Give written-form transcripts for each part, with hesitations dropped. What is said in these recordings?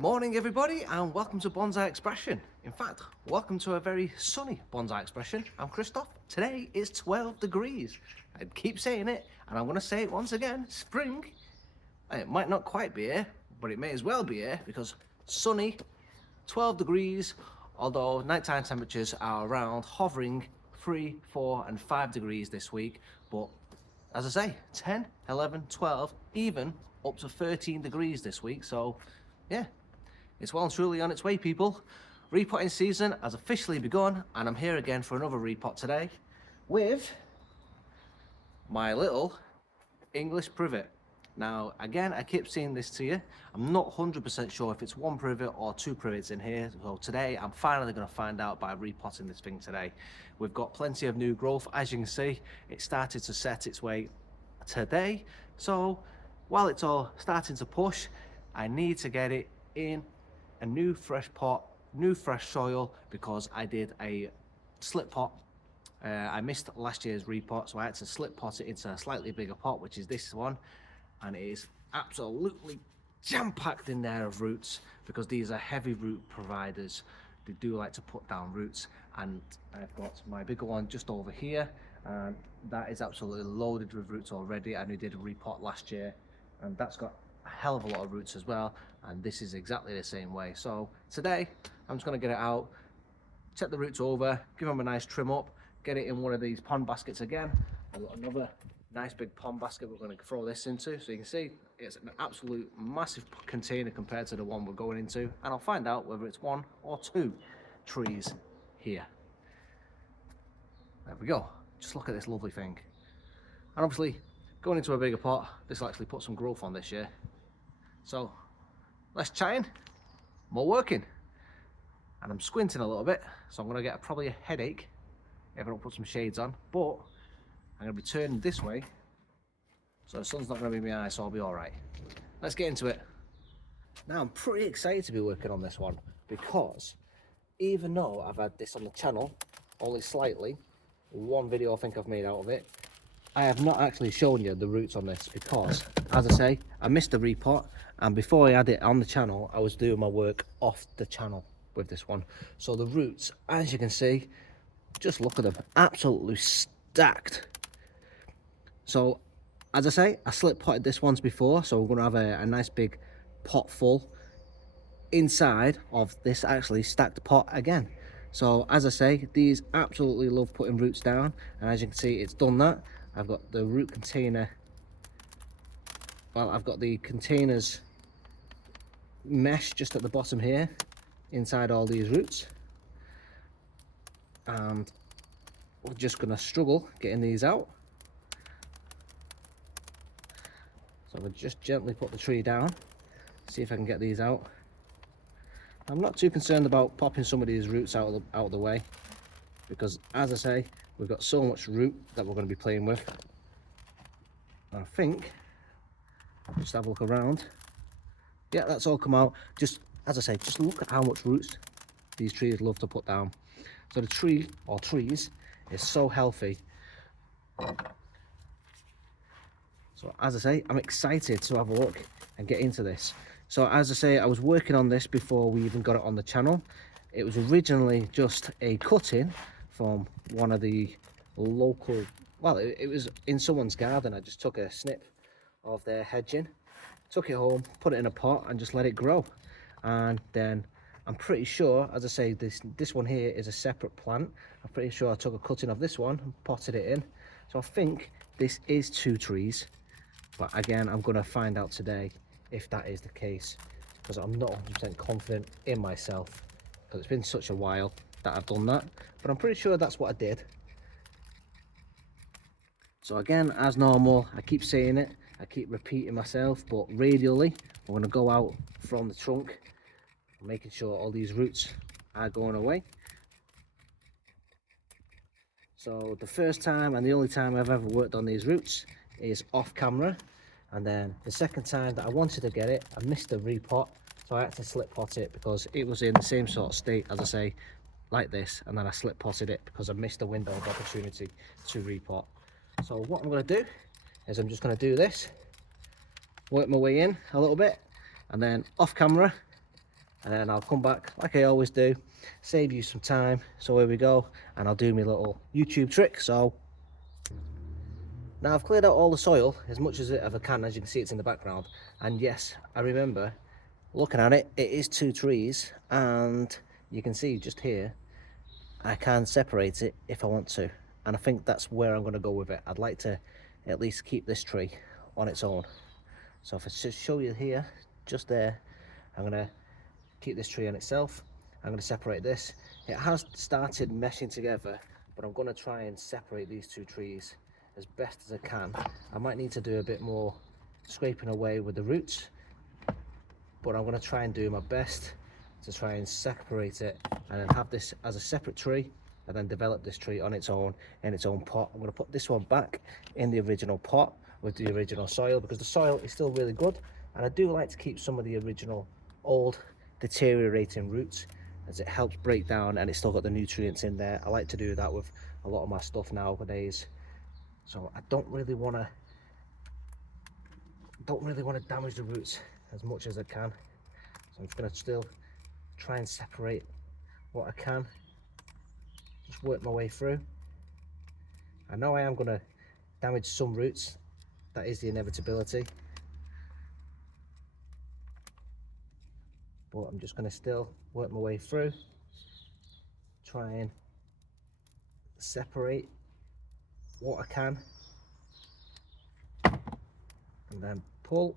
Good morning everybody and welcome to Bonsai Expression. In fact, welcome to a very sunny Bonsai Expression. I'm Christoph. Today is 12 degrees. I keep saying it and I'm going to say it once again. Spring. It might not quite be here, but it may as well be here because sunny, 12 degrees, although nighttime temperatures are around hovering 3, 4 and 5 degrees this week. But as I say, 10, 11, 12, even up to 13 degrees this week. So yeah, it's well and truly on its way, people. Repotting season has officially begun and I'm here again for another repot today with my little English privet. Now again, I keep saying this to you, I'm not 100% sure if it's one privet or two privets in here, so today I'm finally going to find out by repotting this thing today. We've got plenty of new growth, as you can see. It started to set its way today, so while it's all starting to push, I need to get it in a new fresh pot, new fresh soil, because I did a slip pot. I missed last year's repot, so I had to slip pot it into a slightly bigger pot, which is this one, and it is absolutely jam-packed in there of roots because these are heavy root providers. They do like to put down roots, and I've got my bigger one just over here, and that is absolutely loaded with roots already. And we did a repot last year and that's got a hell of a lot of roots as well, and this is exactly the same way. So today I'm just going to get it out, check the roots over, give them a nice trim up, get it in one of these pond baskets again. I've got another nice big pond basket we're going to throw this into, so you can see it's an absolute massive container compared to the one we're going into, and I'll find out whether it's one or two trees here. There we go. Just look at this lovely thing. And obviously going into a bigger pot, this will actually put some growth on this year. So less chatting, more working. And I'm squinting a little bit, so I'm going to get probably a headache if I don't put some shades on, but I'm going to be turning this way, so the sun's not going to be in my eye, so I'll be alright. Let's get into it. Now I'm pretty excited to be working on this one, because even though I've had this on the channel only slightly, one video I think I've made out of it, I have not actually shown you the roots on this because, as I say, I missed the repot, and before I had it on the channel, I was doing my work off the channel with this one. So the roots, as you can see, just look at them, absolutely stacked. So, as I say, I slip potted this once before, so we're going to have a nice big pot full inside of this actually stacked pot again. So, as I say, these absolutely love putting roots down, and as you can see, it's done that. I've got the root container, well, I've got the containers mesh just at the bottom here, inside all these roots, and we're just going to struggle getting these out. So we'll just gently put the tree down, see if I can get these out. I'm not too concerned about popping some of these roots out of the way, because as I say, we've got so much root that we're going to be playing with. I think, just have a look around. Yeah, that's all come out. Just, as I say, just look at how much roots these trees love to put down. So the tree, or trees, is so healthy. So as I say, I'm excited to have a look and get into this. So as I say, I was working on this before we even got it on the channel. It was originally just a cutting from one of the local, well, it was in someone's garden. I just took a snip of their hedging, took it home, put it in a pot and just let it grow. And then I'm pretty sure, as I say, this one here is a separate plant. I'm pretty sure I took a cutting of this one and potted it in. So I think this is two trees, but again, I'm going to find out today if that is the case, because I'm not 100% confident in myself, because it's been such a while that I've done that, but I'm pretty sure that's what I did. So again, as normal, I keep saying it, I keep repeating myself, but radially I'm going to go out from the trunk, making sure all these roots are going away. So the first time and the only time I've ever worked on these roots is off camera, and then the second time that I wanted to get it, I missed the repot, so I had to slip pot it because it was in the same sort of state, as I say, like this, and then I slip potted it because I missed the window of opportunity to repot. So what I'm going to do is I'm just going to do this, work my way in a little bit, and then off camera and then I'll come back like I always do, save you some time. So here we go, and I'll do my little YouTube trick. So now I've cleared out all the soil as much as I ever can. As you can see, it's in the background, and yes, I remember looking at it, it is 2 trees, and you can see just here I can separate it if I want to, and I think that's where I'm going to go with it. I'd like to at least keep this tree on its own. So if I just show you here, just there, I'm going to keep this tree on itself. I'm going to separate this. It has started meshing together, but I'm going to try and separate these 2 trees as best as I can. I might need to do a bit more scraping away with the roots, but I'm going to try and do my best to try and separate it and then have this as a separate tree, and then develop this tree on its own in its own pot. I'm going to put this one back in the original pot with the original soil, because the soil is still really good, and I do like to keep some of the original old deteriorating roots, as it helps break down and it's still got the nutrients in there. I like to do that with a lot of my stuff nowadays. So I don't really want to damage the roots as much as I can. So I'm just going to still try and separate what I can, just work my way through. I know I am going to damage some roots, that is the inevitability, but I'm just going to still work my way through, try and separate what I can, and then pull.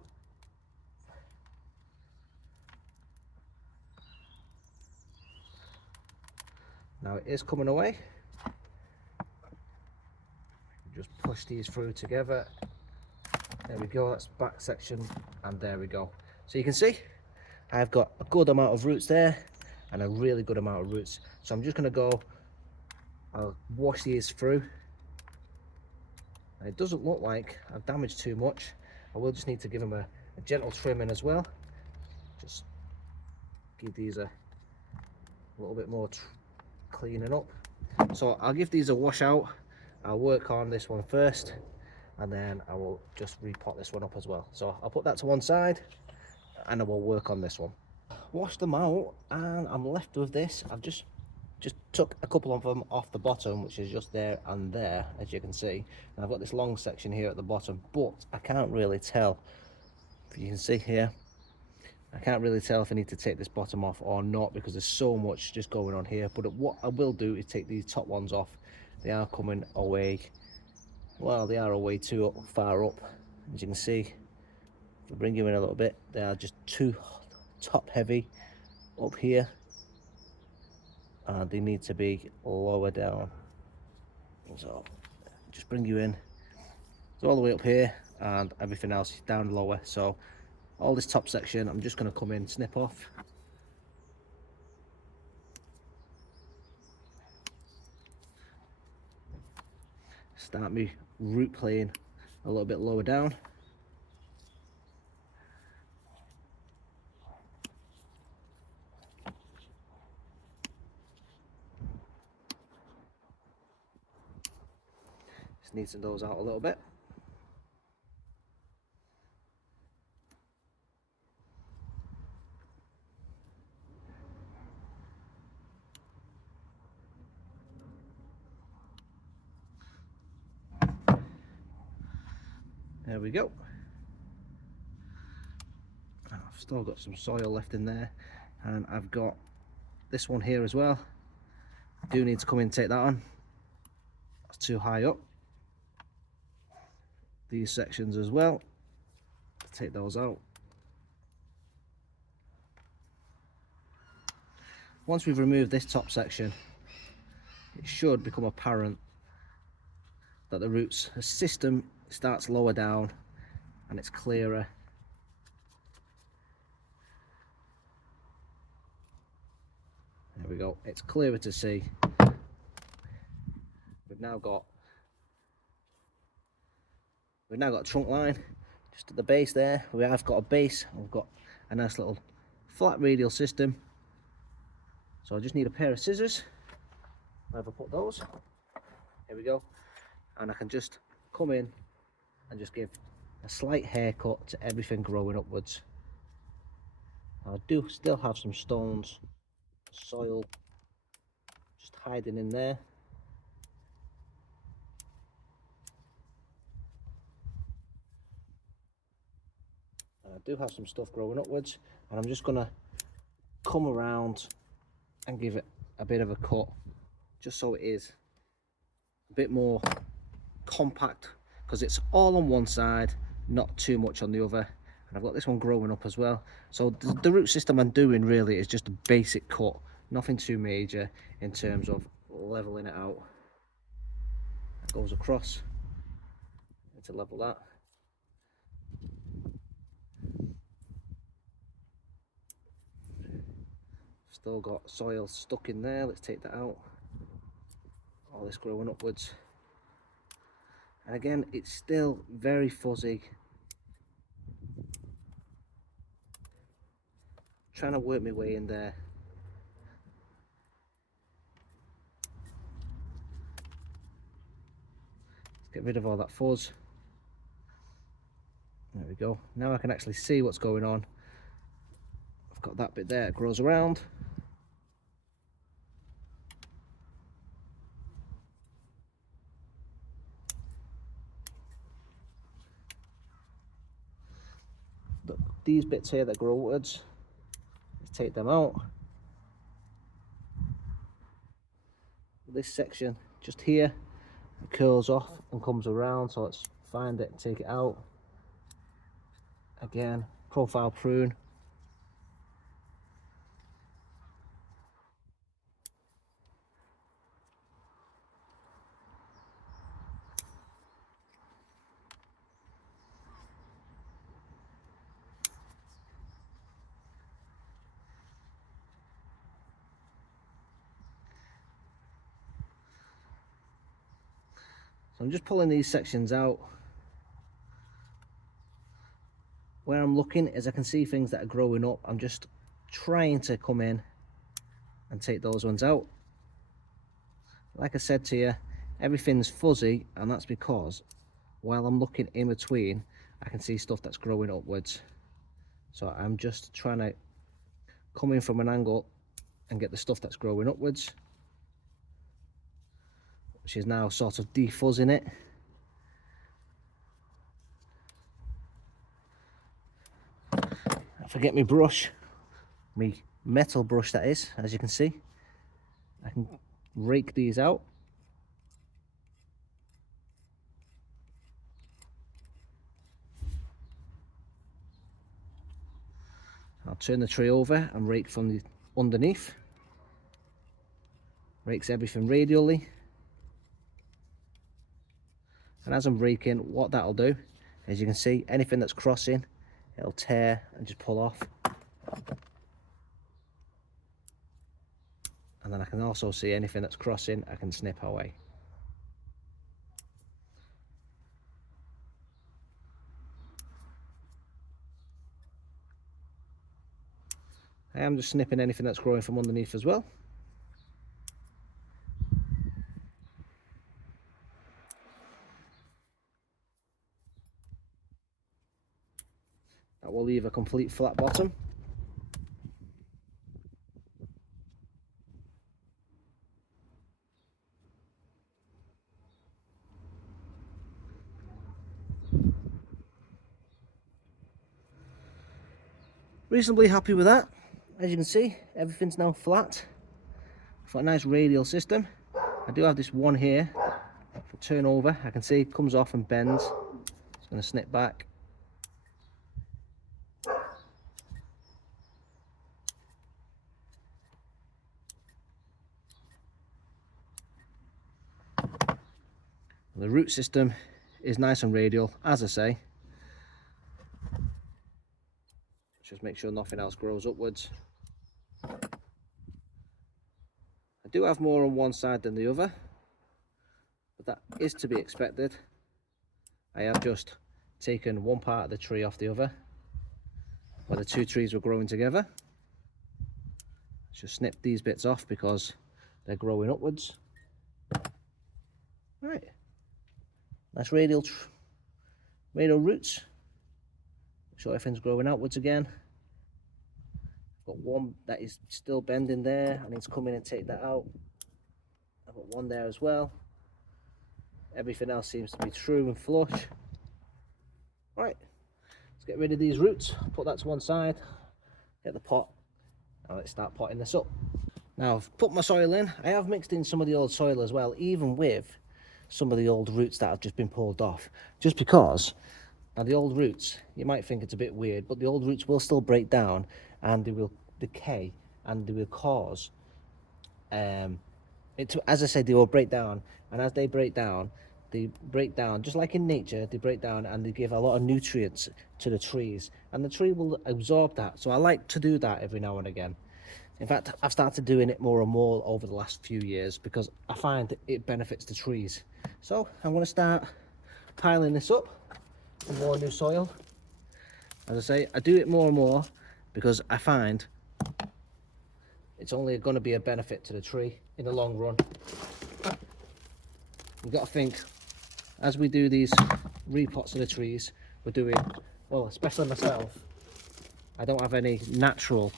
Now it is coming away. Just push these through together. There we go, that's back section, and there we go. So you can see I've got a good amount of roots there and a really good amount of roots. So I'm just going to go, I'll wash these through. And it doesn't look like I've damaged too much. I will just need to give them a gentle trimming as well. Just give these a little bit more cleaning up. So I'll give these a wash out. I'll work on this one first, and then I will just repot this one up as well. So I'll put that to one side, and I will work on this one. Wash them out, and I'm left with this. I've just took a couple of them off the bottom, which is just there and there, as you can see. And I've got this long section here at the bottom, but I can't really tell. If you can see here, I can't really tell if I need to take this bottom off or not, because there's so much just going on here. But what I will do is take these top ones off. They are coming away, well, they are away too far up, as you can see. If I bring you in a little bit, they are just too top heavy up here, and they need to be lower down. So just bring you in, it's all the way up here, and everything else is down lower. So all this top section I'm just going to come in, snip off. Start me root plane a little bit lower down. Just neaten those out a little bit. There we go. I've still got some soil left in there, and I've got this one here as well. I do need to come in and take that on. That's too high up. These sections as well, take those out. Once we've removed this top section, it should become apparent that the roots system starts lower down and it's clearer. There we go, it's clearer to see. We've now got a trunk line just at the base there. We have got a base, we've got a nice little flat radial system. So I just need a pair of scissors. Where have I put those? Here we go. And I can just come in and just give a slight haircut to everything growing upwards. I do still have some stones, soil just hiding in there. And I do have some stuff growing upwards, and I'm just gonna come around and give it a bit of a cut, just so it is a bit more compact, because it's all on one side, not too much on the other. And I've got this one growing up as well. So the root system I'm doing really is just a basic cut, nothing too major in terms of leveling it out. It goes across to level that. Still got soil stuck in there. Let's take that out. All this growing upwards. And again, it's still very fuzzy. Trying to work my way in there. Let's get rid of all that fuzz. There we go. Now I can actually see what's going on. I've got that bit there, it grows around. Look, these bits here that grow upwards, let's take them out. This section just here, it curls off and comes around, so let's find it and take it out. Again, profile prune. So I'm just pulling these sections out. Where I'm looking is I can see things that are growing up. I'm just trying to come in and take those ones out. Like I said to you, everything's fuzzy, and that's because while I'm looking in between, I can see stuff that's growing upwards. So I'm just trying to come in from an angle and get the stuff that's growing upwards, which is now sort of defuzzing it. Forget my brush, my metal brush that is, as you can see. I can rake these out. I'll turn the tree over and rake from the underneath. Rakes everything radially. And as I'm raking, what that'll do, as you can see, anything that's crossing, it'll tear and just pull off. And then I can also see anything that's crossing, I can snip away. I am just snipping anything that's growing from underneath as well. That will leave a complete flat bottom. Reasonably happy with that. As you can see, everything's now flat. I've got a nice radial system. I do have this one here, if I turn over, I can see it comes off and bends. It's going to snip back. The root system is nice and radial, as I say. Just make sure nothing else grows upwards. I do have more on one side than the other, but that is to be expected. I have just taken one part of the tree off the other, where the two trees were growing together. Just snip these bits off because they're growing upwards. Right, nice radial roots. Make sure everything's growing outwards again. one that is still bending there. I need to come in and take that out. I've got one there as well. Everything else seems to be true and flush. Right, let's get rid of these roots, put that to one side, get the pot, and let's start potting this up. Now I've put my soil in. I have mixed in some of the old soil as well, even with some of the old roots that have just been pulled off, just because now the old roots, you might think it's a bit weird, but the old roots will still break down and they will decay and they will cause as I said, they will break down, and as they break down just like in nature. They break down and they give a lot of nutrients to the trees, and the tree will absorb that. So I like to do that every now and again. In fact, I've started doing it more and more over the last few years because I find it benefits the trees. So I'm going to start piling this up with more new soil. As I say, I do it more and more because I find it's only going to be a benefit to the tree in the long run. You've got to think, as we do these repots of the trees, we're doing, well, especially myself, I don't have any natural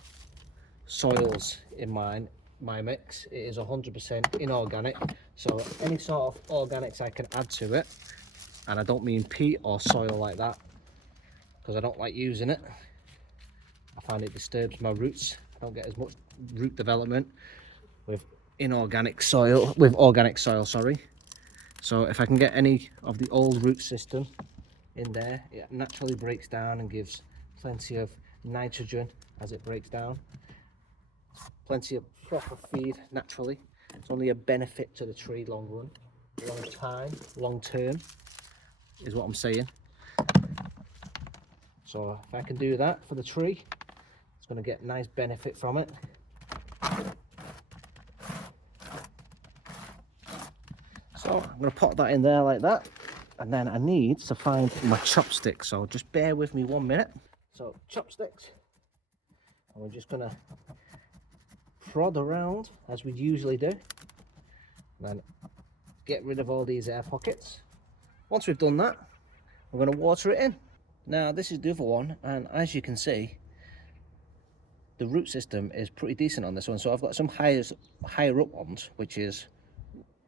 soils in my mix. It is 100% inorganic, so any sort of organics I can add to it, and I don't mean peat or soil like that, because I don't like using it. I find it disturbs my roots. I don't get as much root development with organic soil, sorry. So if I can get any of the old root system in there, it naturally breaks down and gives plenty of nitrogen as it breaks down, plenty of proper feed naturally. It's only a benefit to the tree long run, long term is what I'm saying. So if I can do that for the tree, it's going to get nice benefit from it. So I'm going to pop that in there like that, and then I need to find my chopsticks, so just bear with me 1 minute. So chopsticks, and we're just going to prod around as we usually do, and then get rid of all these air pockets. Once we've done that, we're going to water it in. Now this is the other one, and as you can see, the root system is pretty decent on this one. So I've got some higher up ones, which is,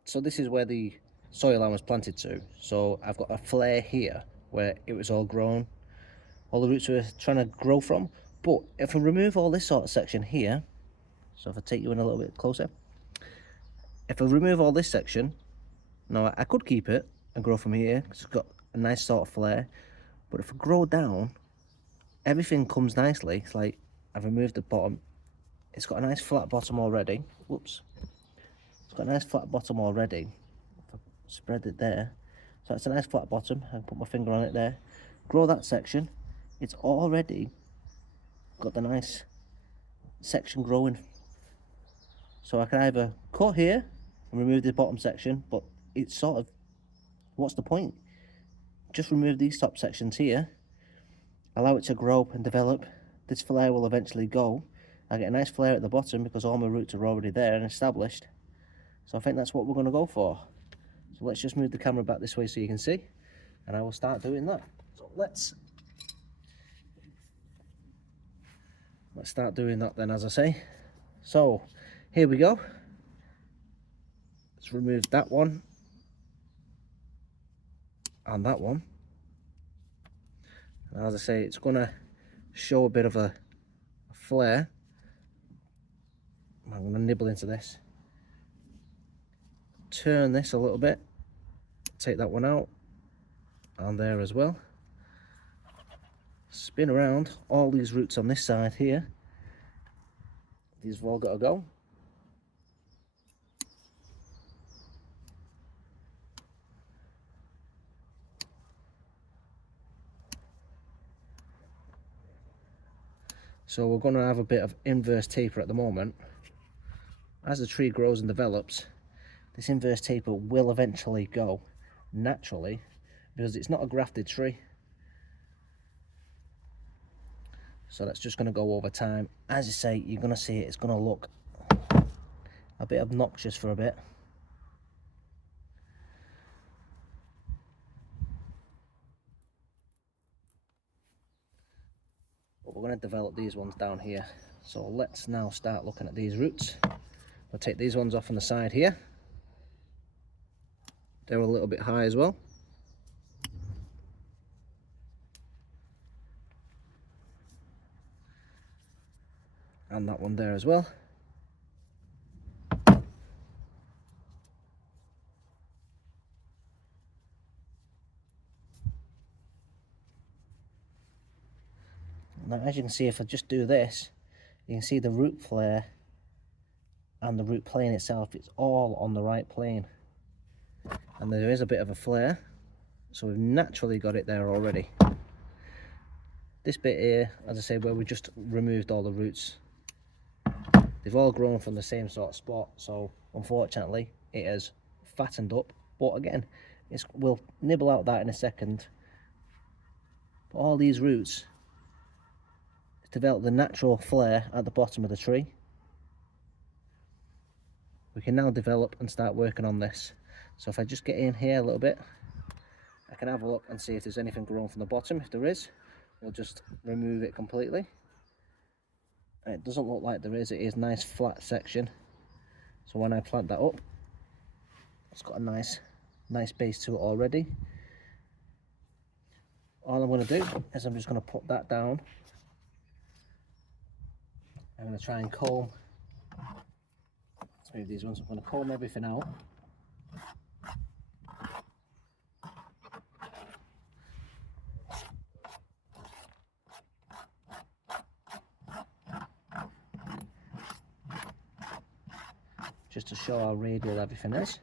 so this is where the soil I was planted to. So I've got a flare here where it was all grown, all the roots were trying to grow from. But if I remove all this sort of section here, so if I take you in a little bit closer, if I remove all this section, now I could keep it and grow from here because it's got a nice sort of flare. But if I grow down, everything comes nicely. It's like I've removed the bottom. It's got a nice flat bottom already. Whoops. It's got a nice flat bottom already. If I spread it there, so it's a nice flat bottom. I can put my finger on it there. Grow that section. It's already got the nice section growing. So I can either cut here and remove the bottom section, but it's sort of, what's the point? Just remove these top sections here, allow it to grow up and develop. This flare will eventually go. I get a nice flare at the bottom because all my roots are already there and established. So I think that's what we're going to go for. So let's just move the camera back this way so you can see, and I will start doing that. So let's start doing that then, as I say. So here we go. Let's remove that one and that one. And as I say, it's going to show a bit of a flare. I'm going to nibble into this. Turn this a little bit. Take that one out. And there as well. Spin around. All these roots on this side here, these have all got to go. So we're going to have a bit of inverse taper at the moment. As the tree grows and develops, this inverse taper will eventually go naturally because it's not a grafted tree. So that's just going to go over time. As you say, you're going to see it, it's going to look a bit obnoxious for a bit. But we're going to develop these ones down here. So let's now start looking at these roots. I'll take these ones off on the side here. They're a little bit high as well. And that one there as well. Now, as you can see, if I just do this, you can see the root flare and the root plane itself, it's all on the right plane. And there is a bit of a flare, so we've naturally got it there already. This bit here, as I say, where we just removed all the roots, they've all grown from the same sort of spot, so unfortunately it has fattened up. But again, we'll nibble out that in a second. But all these roots develop the natural flare at the bottom of the tree. We can now develop and start working on this. So if I just get in here a little bit, I can have a look and see if there's anything growing from the bottom. If there is, we'll just remove it completely. And it doesn't look like there is. It is a nice flat section. So when I plant that up, it's got a nice base to it already. All I'm going to do is I'm just going to put that down. I'm going to try and comb. Let's move these ones. I'm going to comb everything out. Just to show how radial everything is.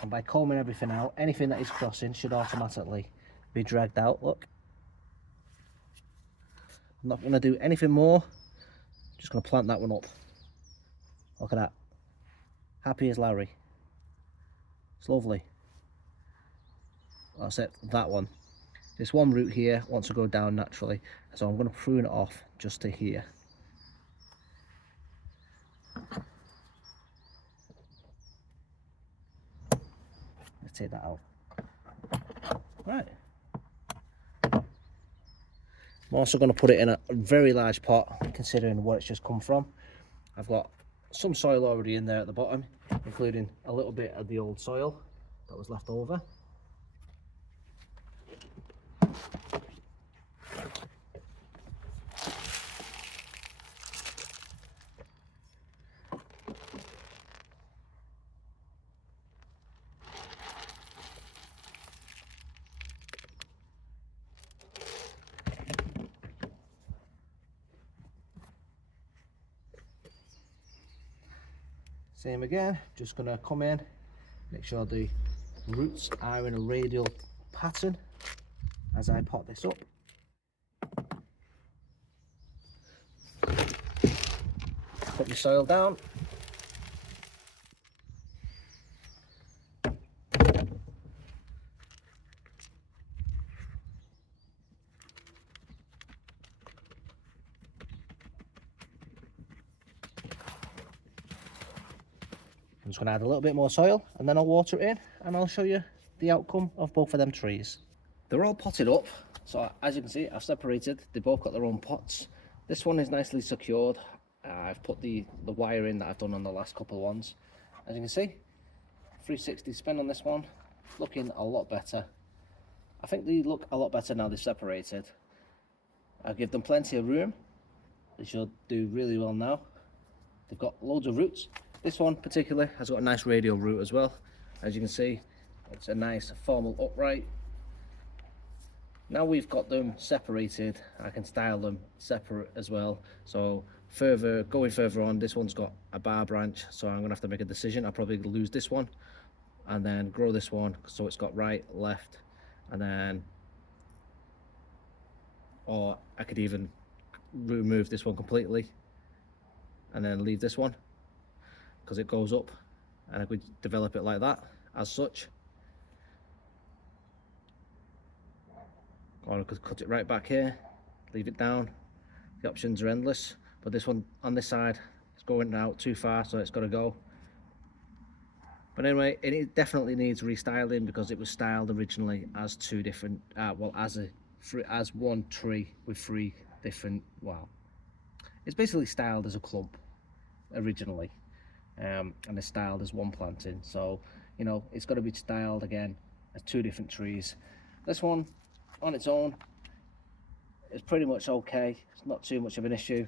And by combing everything out, anything that is crossing should automatically be dragged out. Look. I'm not going to do anything more. Just going to plant that one up. Look at that. Happy as Larry. It's lovely. That's it, that one. This one root here wants to go down naturally, so I'm going to prune it off just to here. Let's take that out. Right. I'm also going to put it in a very large pot, considering where it's just come from. I've got some soil already in there at the bottom, including a little bit of the old soil that was left over. Same again, just going to come in, make sure the roots are in a radial pattern as I pot this up. Put your soil down. I'm just going to add a little bit more soil and then I'll water it in and I'll show you the outcome of both of them trees. They're all potted up, so as you can see I've separated, they both got their own pots. This one is nicely secured. I've put the wire in that I've done on the last couple of ones. As you can see, 360 spin on this one, looking a lot better. I think they look a lot better now they're separated. I'll give them plenty of room. They should do really well now. They've got loads of roots. This one particularly has got a nice radial root as well. As you can see, it's a nice formal upright. Now we've got them separated, I can style them separate as well. So going further on, this one's got a bar branch, so I'm gonna have to make a decision. I'll probably lose this one and then grow this one so it's got right, left, and then, or I could even remove this one completely and then leave this one, because it goes up, and I could develop it like that as such, or I could cut it right back here, leave it down. The options are endless, but this one on this side is going out too far, so it's got to go. But anyway, it definitely needs restyling because it was styled originally as two different, well, as one tree with three different, well, it's basically styled as a clump originally, and it's styled as one planting. So, you know, it's got to be styled again as 2 different trees. This one on its own is pretty much okay. It's not too much of an issue.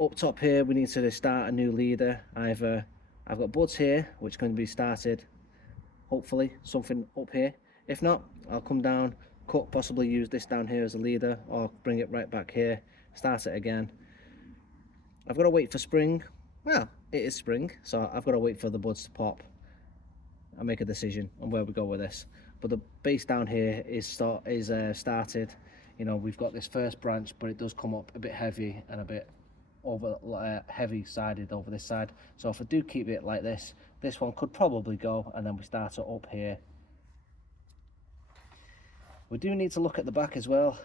Up top here, we need to start a new leader. I've got buds here which can be started, hopefully something up here. If not, I'll come down, cut, possibly use this down here as a leader, or bring it right back here, start it again. I've got to wait for spring. Well, it is spring, so I've got to wait for the buds to pop and make a decision on where we go with this. But the base down here is started. You know, we've got this first branch, but it does come up a bit heavy and a bit over heavy sided over this side. So if I do keep it like this, this one could probably go, and then we start it up here. We do need to look at the back as well.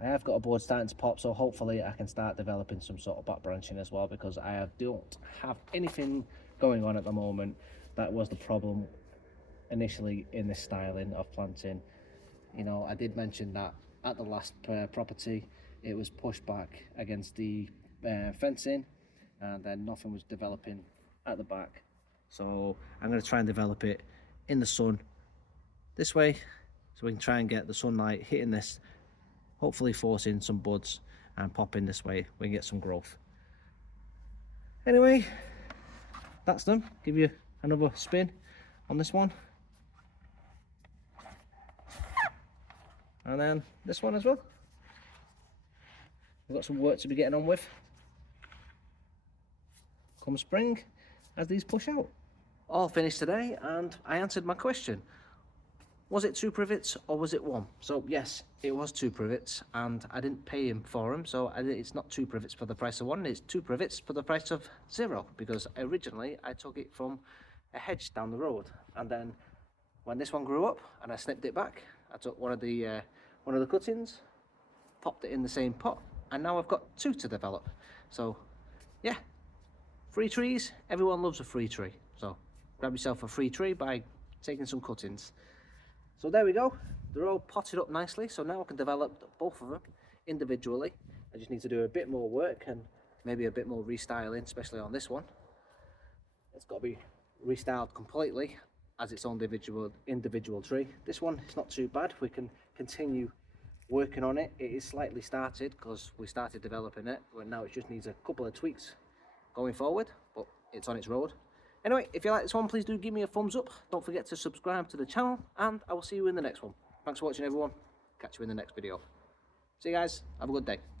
I have got a bud starting to pop, so hopefully I can start developing some sort of back branching as well, because I don't have anything going on at the moment. That was the problem initially in this styling of planting. You know, I did mention that at the last property it was pushed back against the fencing, and then nothing was developing at the back. So I'm going to try and develop it in the sun this way, so we can try and get the sunlight hitting this, hopefully forcing some buds and popping this way. We can get some growth. Anyway, that's done. Give you another spin on this one, and then this one as well. We've got some work to be getting on with come spring as these push out. All finished today, and I answered my question. Was it 2 privets or was it 1? So yes, it was 2 privets, and I didn't pay him for them, so it's not 2 privets for the price of 1, it's 2 privets for the price of 0, because originally I took it from a hedge down the road, and then when this one grew up and I snipped it back, I took one of the cuttings, popped it in the same pot, and now I've got 2 to develop. So yeah, free trees, everyone loves a free tree, so grab yourself a free tree by taking some cuttings. So there we go, they're all potted up nicely, so now I can develop both of them individually. I just need to do a bit more work and maybe a bit more restyling, especially on this one. It's got to be restyled completely as its own individual tree. This one is not too bad, we can continue working on it. It is slightly started because we started developing it, but now it just needs a couple of tweaks going forward, but it's on its road. Anyway, if you like this one, please do give me a thumbs up. Don't forget to subscribe to the channel, and I will see you in the next one. Thanks for watching, everyone. Catch you in the next video. See you guys. Have a good day.